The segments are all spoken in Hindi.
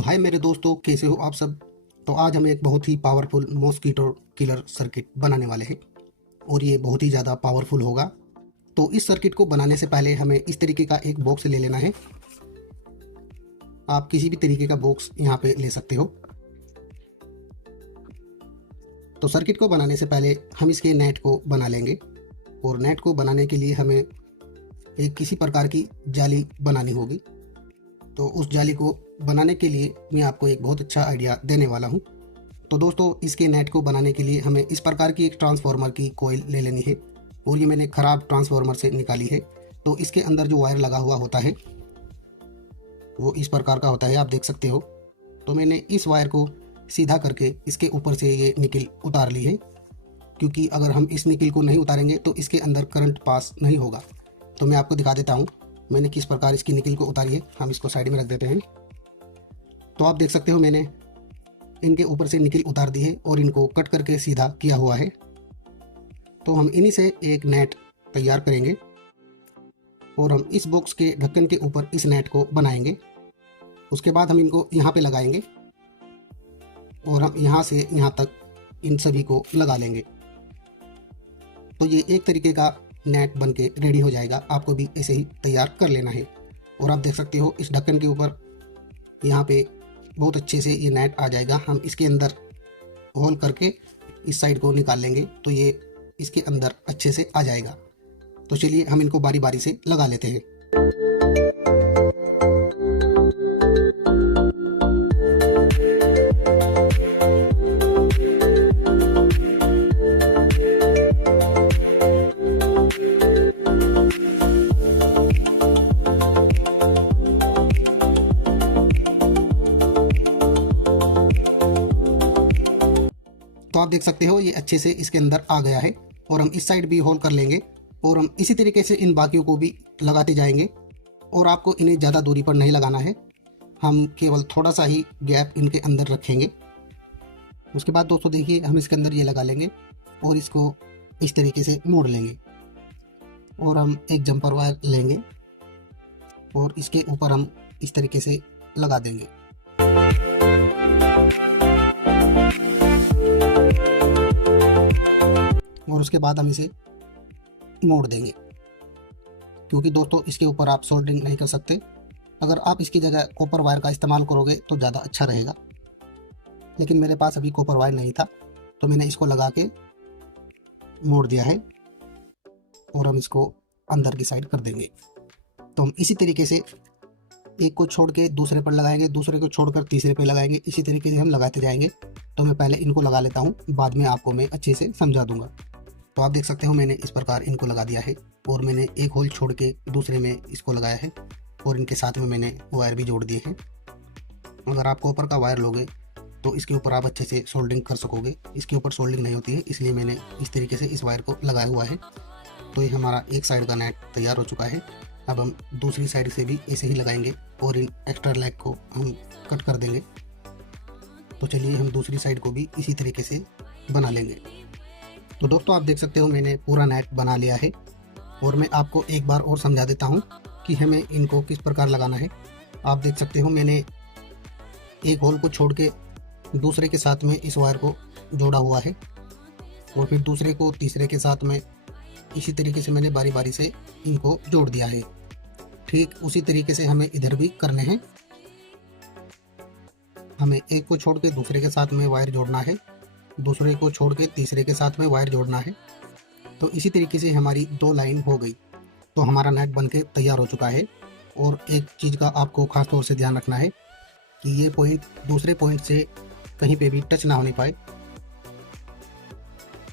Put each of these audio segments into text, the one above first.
तो हाय मेरे दोस्तों, कैसे हो आप सब। तो आज हम एक बहुत ही पावरफुल मॉस्किटो किलर सर्किट बनाने वाले हैं और ये बहुत ही ज़्यादा पावरफुल होगा। तो इस सर्किट को बनाने से पहले हमें इस तरीके का एक बॉक्स ले लेना है। आप किसी भी तरीके का बॉक्स यहाँ पे ले सकते हो। तो सर्किट को बनाने से पहले हम इसके नेट को बना लेंगे और नेट को बनाने के लिए हमें एक किसी प्रकार की जाली बनानी होगी। तो उस जाली को बनाने के लिए मैं आपको एक बहुत अच्छा आइडिया देने वाला हूं। तो दोस्तों, इसके नेट को बनाने के लिए हमें इस प्रकार की एक ट्रांसफार्मर की कोयल ले लेनी है और ये मैंने ख़राब ट्रांसफार्मर से निकाली है। तो इसके अंदर जो वायर लगा हुआ होता है वो इस प्रकार का होता है, आप देख सकते हो। तो मैंने इस वायर को सीधा करके इसके ऊपर से ये निकिल उतार ली है, क्योंकि अगर हम इस निकिल को नहीं उतारेंगे तो इसके अंदर करंट पास नहीं होगा। तो मैं आपको दिखा देता हूँ मैंने किस प्रकार इसकी निकिल को उतारी है। हम इसको साइड में रख देते हैं। तो आप देख सकते हो मैंने इनके ऊपर से निकिल उतार दी है और इनको कट करके सीधा किया हुआ है। तो हम इन्हीं से एक नेट तैयार करेंगे और हम इस बॉक्स के ढक्कन के ऊपर इस नेट को बनाएंगे। उसके बाद हम इनको यहाँ पे लगाएंगे और हम यहाँ से यहाँ तक इन सभी को लगा लेंगे। तो ये एक तरीके का नेट बन के रेडी हो जाएगा। आपको भी ऐसे ही तैयार कर लेना है। और आप देख सकते हो इस ढक्कन के ऊपर यहाँ पे बहुत अच्छे से ये नेट आ जाएगा। हम इसके अंदर होल करके इस साइड को निकाल लेंगे तो ये इसके अंदर अच्छे से आ जाएगा। तो चलिए हम इनको बारी बारी से लगा लेते हैं। तो आप देख सकते हो ये अच्छे से इसके अंदर आ गया है और हम इस साइड भी होल कर लेंगे और हम इसी तरीके से इन बाकियों को भी लगाते जाएंगे। और आपको इन्हें ज़्यादा दूरी पर नहीं लगाना है, हम केवल थोड़ा सा ही गैप इनके अंदर रखेंगे। उसके बाद दोस्तों देखिए हम इसके अंदर ये लगा लेंगे और इसको इस तरीके से मोड़ लेंगे और हम एक जंपर वायर लेंगे और इसके ऊपर हम इस तरीके से लगा देंगे। और उसके बाद हम इसे मोड़ देंगे, क्योंकि दोस्तों इसके ऊपर आप सोल्डरिंग नहीं कर सकते। अगर आप इसकी जगह कॉपर वायर का इस्तेमाल करोगे तो ज़्यादा अच्छा रहेगा, लेकिन मेरे पास अभी कॉपर वायर नहीं था तो मैंने इसको लगा के मोड़ दिया है और हम इसको अंदर की साइड कर देंगे। तो हम इसी तरीके से एक को छोड़ के दूसरे पर लगाएंगे, दूसरे को छोड़कर तीसरे पर लगाएंगे। इसी तरीके से हम लगाते जाएंगे। तो मैं पहले इनको लगा लेता हूँ, बाद में आपको मैं अच्छे से समझा दूंगा। तो आप देख सकते हो मैंने इस प्रकार इनको लगा दिया है और मैंने एक होल छोड़ के दूसरे में इसको लगाया है और इनके साथ में मैंने वायर भी जोड़ दिए हैं। अगर आप कॉपर का वायर लोगे तो इसके ऊपर आप अच्छे से सोल्डरिंग कर सकोगे। इसके ऊपर सोल्डरिंग नहीं होती है, इसलिए मैंने इस तरीके से इस वायर को लगाया हुआ है। तो ये हमारा एक साइड का नेट तैयार हो चुका है। अब हम दूसरी साइड से भी ऐसे ही लगाएंगे और इन एक्स्ट्रा लेग को हम कट कर देंगे। तो चलिए हम दूसरी साइड को भी इसी तरीके से बना लेंगे। तो दोस्तों आप देख सकते हो मैंने पूरा नेट बना लिया है और मैं आपको एक बार और समझा देता हूँ कि हमें इनको किस प्रकार लगाना है। आप देख सकते हो मैंने एक होल को छोड़ के दूसरे के साथ में इस वायर को जोड़ा हुआ है और फिर दूसरे को तीसरे के साथ में इसी तरीके से मैंने बारी बारी से इनको जोड़ दिया है। ठीक उसी तरीके से हमें इधर भी करने हैं। हमें एक को छोड़ के दूसरे के साथ में वायर जोड़ना है, दूसरे को छोड़ के तीसरे के साथ में वायर जोड़ना है। तो इसी तरीके से हमारी दो लाइन हो गई। तो हमारा नेट बनके तैयार हो चुका है। और एक चीज़ का आपको खास तौर से ध्यान रखना है कि ये पॉइंट दूसरे पॉइंट से कहीं पे भी टच ना होने पाए।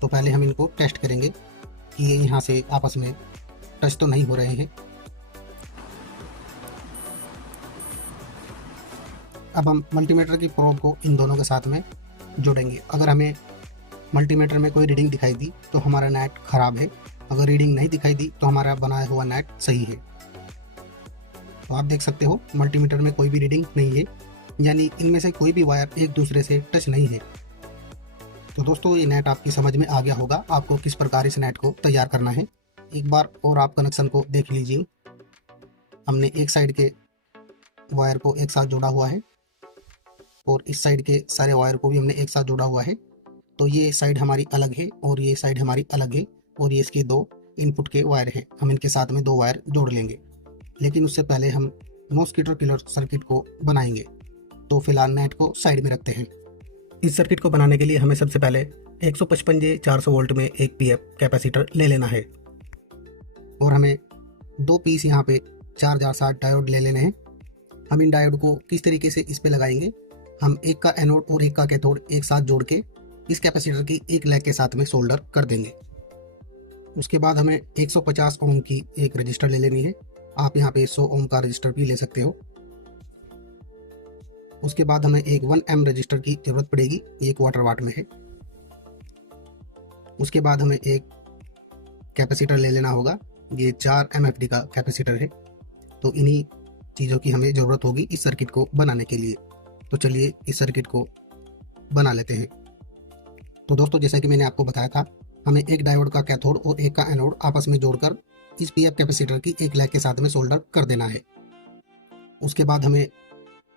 तो पहले हम इनको टेस्ट करेंगे कि ये यहाँ से आपस में टच तो नहीं हो रहे हैं। अब हम मल्टीमीटर की प्रोब को इन दोनों के साथ में जोड़ेंगे। अगर हमें मल्टीमीटर में कोई रीडिंग दिखाई दी तो हमारा नेट ख़राब है, अगर रीडिंग नहीं दिखाई दी तो हमारा बनाया हुआ नेट सही है। तो आप देख सकते हो मल्टीमीटर में कोई भी रीडिंग नहीं है, यानी इनमें से कोई भी वायर एक दूसरे से टच नहीं है। तो दोस्तों ये नेट आपकी समझ में आ गया होगा आपको किस प्रकार इस नेट को तैयार करना है। एक बार और आप कनेक्शन को देख लीजिए। हमने एक साइड के वायर को एक साथ जोड़ा हुआ है और इस साइड के सारे वायर को भी हमने एक साथ जोड़ा हुआ है। तो ये साइड हमारी अलग है और ये साइड हमारी अलग है और ये इसके दो इनपुट के वायर हैं। हम इनके साथ में दो वायर जोड़ लेंगे, लेकिन उससे पहले हम मॉस्किटो किलर सर्किट को बनाएंगे। तो फिलहाल नेट को साइड में रखते हैं। इस सर्किट को बनाने के लिए हमें सबसे पहले 155J 400 वोल्ट में एक पीएफ कैपेसिटर ले लेना है और हमें 2 पीस यहाँ पे 4060 डायोड ले लेने हैं। हम इन डायोड को किस तरीके से इस पे लगाएंगे, हम एक का एनोड और एक का कैथोड एक साथ जोड़ के इस कैपेसिटर की एक लेग के साथ में सोल्डर कर देंगे। उसके बाद हमें 150 ओम की एक रजिस्टर ले लेनी है। आप यहाँ पे 100 ओम का रजिस्टर भी ले सकते हो। उसके बाद हमें एक 1M रजिस्टर की जरूरत पड़ेगी, ये 1 वाट में है। उसके बाद हमें एक कैपेसिटर ले लेना होगा, ये 4 MFD का कैपेसिटर है। तो इन्हीं चीज़ों की हमें ज़रूरत होगी इस सर्किट को बनाने के लिए। तो चलिए इस सर्किट को बना लेते हैं। तो दोस्तों, जैसा कि मैंने आपको बताया था, हमें एक डायोड का कैथोड और एक का एनोड आपस में जोड़कर इस पीएफ कैपेसिटर की एक लेग के साथ में सोल्डर कर देना है। उसके बाद हमें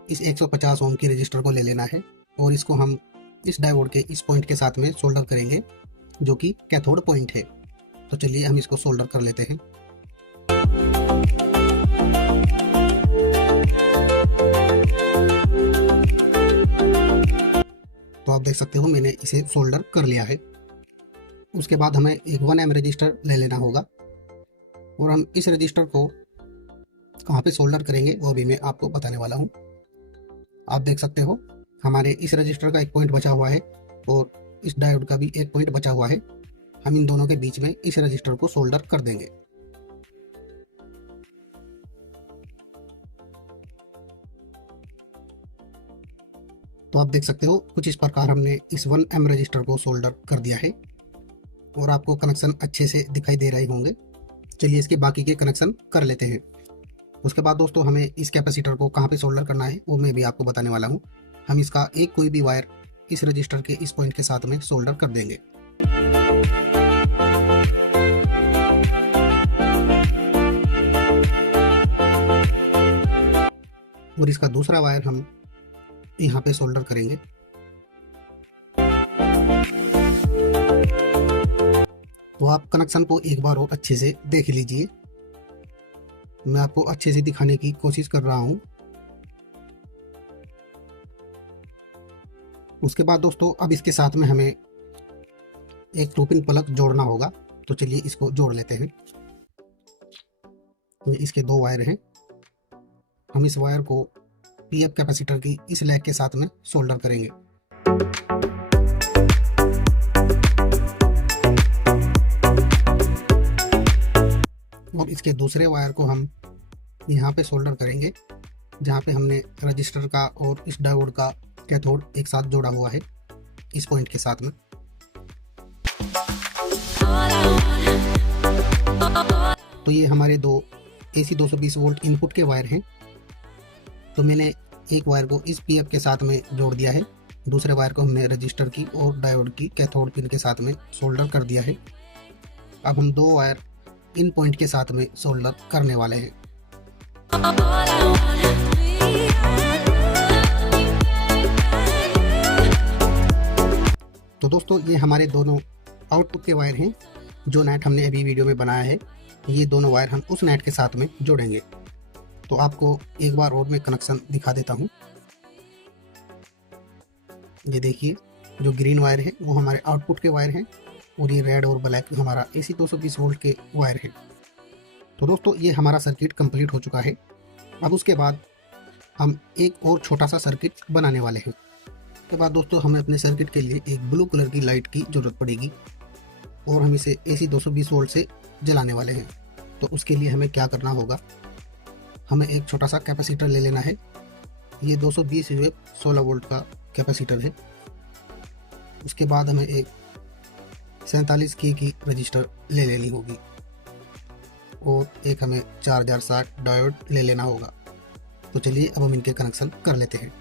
इस 150 ओम की रजिस्टर को ले लेना है और इसको हम इस डायोड के इस पॉइंट के साथ में सोल्डर करेंगे, जो कि कैथोड पॉइंट है। तो चलिए हम इसको सोल्डर कर लेते हैं। तो आप देख सकते हो मैंने इसे सोल्डर कर लिया है। उसके बाद हमें एक 1M रजिस्टर ले लेना होगा और हम इस रजिस्टर को कहाँ पे सोल्डर करेंगे वो भी मैं आपको बताने वाला हूँ। आप देख सकते हो हमारे इस रजिस्टर का एक पॉइंट बचा हुआ है और इस डायोड का भी एक पॉइंट बचा हुआ है। हम इन दोनों के बीच में इस रजिस्टर को सोल्डर कर देंगे। तो आप देख सकते हो कुछ इस प्रकार हमने इस 1M रजिस्टर को सोल्डर कर दिया है और आपको कनेक्शन अच्छे से दिखाई दे रहे होंगे। चलिए इसके बाकी के कनेक्शन कर लेते हैं। उसके बाद दोस्तों, हमें इस कैपेसिटर को कहाँ पे सोल्डर करना है वो मैं भी आपको बताने वाला हूँ। हम इसका एक कोई भी वायर इस रजिस्टर के इस पॉइंट के साथ में सोल्डर कर देंगे। और इसका दूसरा वायर हम यहाँ पे सोल्डर करेंगे। तो आप कनेक्शन को एक बार और अच्छे से देख लीजिए, मैं आपको अच्छे से दिखाने की कोशिश कर रहा हूँ। उसके बाद दोस्तों, अब इसके साथ में हमें एक 2 पिन प्लग जोड़ना होगा। तो चलिए इसको जोड़ लेते हैं। ये इसके 2 वायर हैं। हम इस वायर को पीएफ कैपेसिटर की इस लेग के साथ में सोल्डर करेंगे। और इसके दूसरे वायर को हम यहाँ पे सोल्डर करेंगे, जहाँ पे हमने रजिस्टर का और इस डायोड का कैथोड एक साथ जोड़ा हुआ है इस पॉइंट के साथ में। तो ये हमारे 2 AC 220 वोल्ट इनपुट के वायर हैं। तो मैंने एक वायर को इस पीएफ के साथ में जोड़ दिया है, दूसरे वायर को हमने रजिस्टर की और डायोड की कैथोड पिन के साथ में सोल्डर कर दिया है। अब हम 2 वायर इन पॉइंट के साथ में सोल्डर करने वाले हैं। तो दोस्तों, ये हमारे दोनों आउटपुट के वायर हैं। जो नेट हमने अभी वीडियो में बनाया है, ये दोनों वायर हम उस नेट के साथ में जोड़ेंगे। तो आपको एक बार और मैं कनेक्शन दिखा देता हूँ। ये देखिए, जो ग्रीन वायर है वो हमारे आउटपुट के वायर हैं और ये रेड और ब्लैक हमारा AC 220 वोल्ट के वायर है। तो दोस्तों, ये हमारा सर्किट कंप्लीट हो चुका है। अब उसके बाद हम एक और छोटा सा सर्किट बनाने वाले हैं। उसके बाद दोस्तों, हमें अपने सर्किट के लिए एक ब्लू कलर की लाइट की ज़रूरत पड़ेगी और हम इसे AC 220 वोल्ट से जलाने वाले हैं। तो उसके लिए हमें क्या करना होगा, हमें एक छोटा सा कैपेसिटर ले लेना है। ये 220 UF 16 वोल्ट का कैपेसिटर है। उसके बाद हमें एक 47K की रजिस्टर ले लेनी होगी और एक हमें 4060 डायोड ले लेना होगा। तो चलिए अब हम इनके कनेक्शन कर लेते हैं।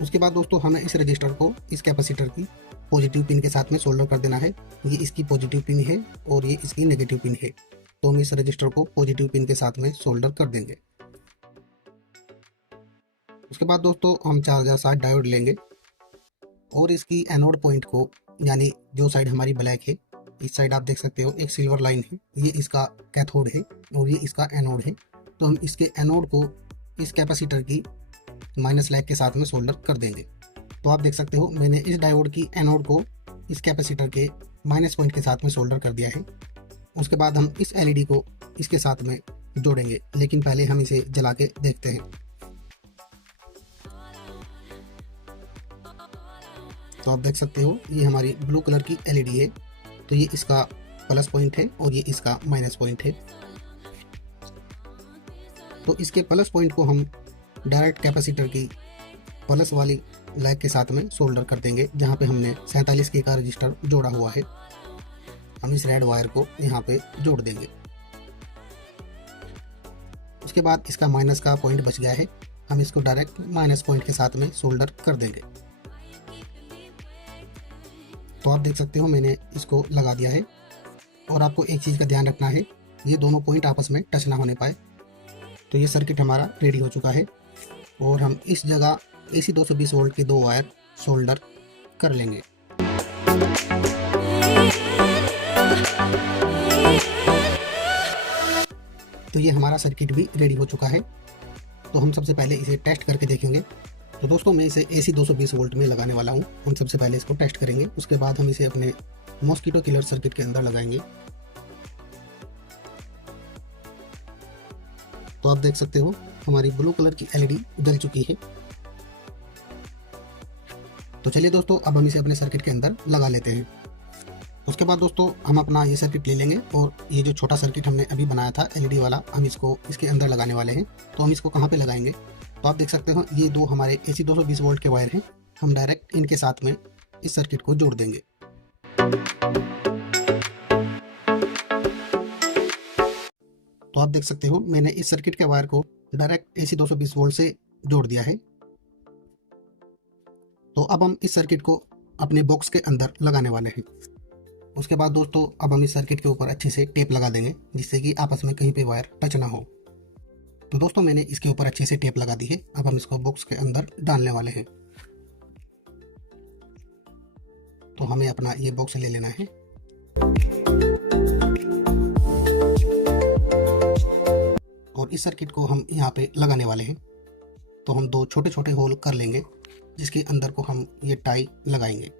उसके बाद दोस्तों, हमें इस रजिस्टर को इस कैपेसिटर की पॉजिटिव पिन के साथ में सोल्डर कर देना है। ये इसकी पॉजिटिव पिन है और ये इसकी नेगेटिव पिन है। तो हम इस रजिस्टर को पॉजिटिव पिन के साथ में सोल्डर कर देंगे। उसके बाद दोस्तों हम 4060 डायोड लेंगे और इसकी एनोड पॉइंट को, यानी जो साइड हमारी ब्लैक है, इस साइड आप देख सकते हो एक सिल्वर लाइन है, ये इसका कैथोड है और ये इसका एनोड है। तो हम इसके एनोड को इस कैपेसिटर की माइनस लैग के साथ में सोल्डर कर देंगे। तो आप देख सकते हो मैंने इस डायोड की एनोड को इस कैपेसिटर के माइनस पॉइंट के साथ में सोल्डर कर दिया है। उसके बाद हम इस एलईडी को इसके साथ में जोड़ेंगे, लेकिन पहले हम इसे जला के देखते हैं। तो आप देख सकते हो ये हमारी ब्लू कलर की एलईडी है। तो ये इसका प्लस पॉइंट है और ये इसका माइनस पॉइंट है। तो इसके प्लस पॉइंट को हम डायरेक्ट कैपेसिटर की प्लस वाली लैग के साथ में सोल्डर कर देंगे, जहाँ पे हमने 47K का रजिस्टर जोड़ा हुआ है। हम इस रेड वायर को यहाँ पे जोड़ देंगे। उसके बाद इसका माइनस का पॉइंट बच गया है, हम इसको डायरेक्ट माइनस पॉइंट के साथ में सोल्डर कर देंगे। तो आप देख सकते हो मैंने इसको लगा दिया है। और आपको एक चीज़ का ध्यान रखना है, ये दोनों पॉइंट आपस में टच ना होने पाए। तो ये सर्किट हमारा रेडी हो चुका है और हम इस जगह AC 220 वोल्ट के 2 वायर सोल्डर कर लेंगे। तो ये हमारा सर्किट भी रेडी हो चुका है। तो हम सबसे पहले इसे टेस्ट करके देखेंगे। तो दोस्तों मैं इसे AC 220 वोल्ट में लगाने वाला हूँ। हम सबसे पहले इसको टेस्ट करेंगे, उसके बाद हम इसे अपने मॉस्किटो किलर सर्किट के अंदर लगाएंगे। तो आप देख सकते हो हमारी ब्लू कलर की एलईडी जल चुकी है। तो चलिए दोस्तों अब हम इसे अपने सर्किट के अंदर लगा लेते हैं। उसके बाद दोस्तों हम अपना ये सर्किट ले लेंगे और ये जो छोटा सर्किट हमने अभी बनाया था एलईडी वाला, हम इसको इसके अंदर लगाने वाले हैं। तो हम इसको कहाँ पे लगाएंगे, तो आप देख सकते हो ये दो हमारे AC 220 वोल्ट के वायर हैं। हम डायरेक्ट इनके साथ में इस सर्किट को जोड़ देंगे। तो आप देख सकते हो मैंने इस सर्किट के वायर को डायरेक्ट AC 220 वोल्ट से जोड़ दिया है। तो अब हम इस सर्किट को अपने बॉक्स के अंदर लगाने वाले हैं। उसके बाद दोस्तों अब हम इस सर्किट के ऊपर अच्छे से टेप लगा देंगे, जिससे कि आपस में कहीं पे वायर टच ना हो। तो दोस्तों मैंने इसके ऊपर अच्छे से टेप लगा दी है। अब हम इसको बॉक्स के अंदर डालने वाले हैं। तो हमें अपना ये बॉक्स ले लेना है। और इस सर्किट को हम यहाँ पे लगाने वाले हैं। तो हम 2 छोटे छोटे होल कर लेंगे, जिसके अंदर को हम ये टाई लगाएंगे।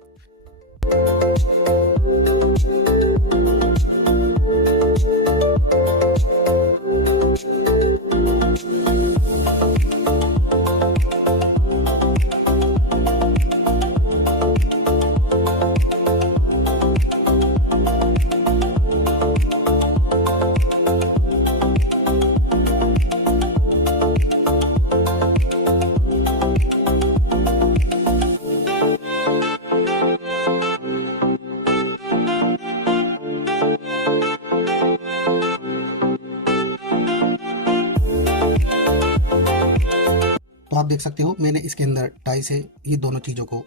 तो आप देख सकते हो मैंने इसके अंदर टाई से ये दोनों चीज़ों को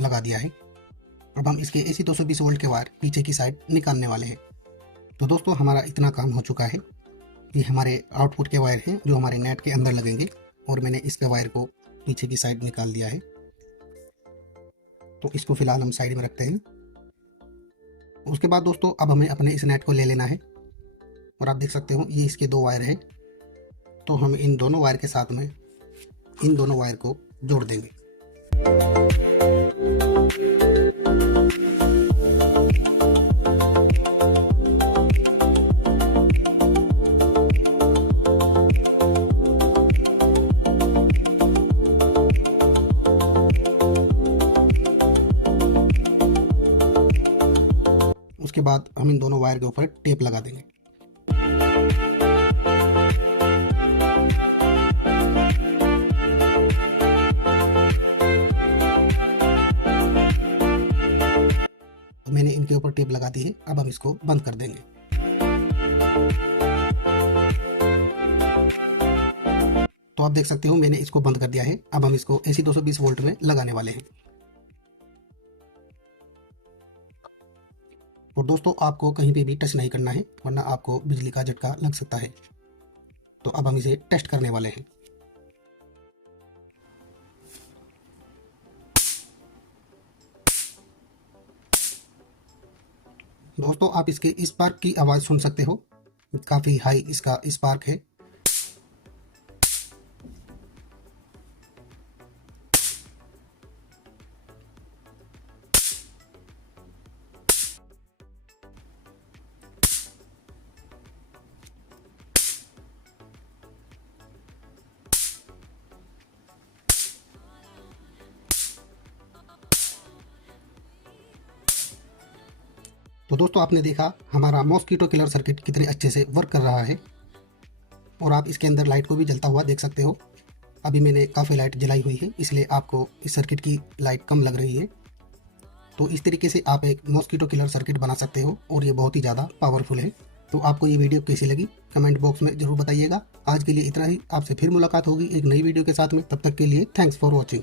लगा दिया है। अब हम इसके AC 220 वोल्ट के वायर पीछे की साइड निकालने वाले हैं। तो दोस्तों हमारा इतना काम हो चुका है। ये हमारे आउटपुट के वायर हैं जो हमारे नेट के अंदर लगेंगे, और मैंने इसके वायर को पीछे की साइड निकाल दिया है। तो इसको फिलहाल हम साइड में रखते हैं। उसके बाद दोस्तों अब हमें अपने इस नेट को ले लेना है। और आप देख सकते हो ये इसके 2 वायर हैं। तो हम इन दोनों वायर के साथ में इन दोनों वायर को जोड़ देंगे। उसके बाद हम इन दोनों वायर के ऊपर टेप लगा देंगे। तो मैंने इनके ऊपर टेप लगा दी है। अब हम इसको बंद कर देंगे। तो आप देख सकते हो मैंने इसको बंद कर दिया है। अब हम इसको AC 220 वोल्ट में लगाने वाले हैं। और दोस्तों आपको कहीं पे भी टच नहीं करना है, वरना आपको बिजली का झटका लग सकता है। तो अब हम इसे टेस्ट करने वाले हैं। दोस्तों आप इसके स्पार्क की आवाज़ सुन सकते हो, काफ़ी हाई इसका स्पार्क है। तो दोस्तों आपने देखा हमारा मॉस्किटो किलर सर्किट कितने अच्छे से वर्क कर रहा है, और आप इसके अंदर लाइट को भी जलता हुआ देख सकते हो। अभी मैंने काफ़ी लाइट जलाई हुई है, इसलिए आपको इस सर्किट की लाइट कम लग रही है। तो इस तरीके से आप एक मॉस्किटो किलर सर्किट बना सकते हो, और ये बहुत ही ज़्यादा पावरफुल है। तो आपको ये वीडियो कैसी लगी कमेंट बॉक्स में ज़रूर बताइएगा। आज के लिए इतना ही, आपसे फिर मुलाकात होगी एक नई वीडियो के साथ में। तब तक के लिए थैंक्स फॉर वॉचिंग।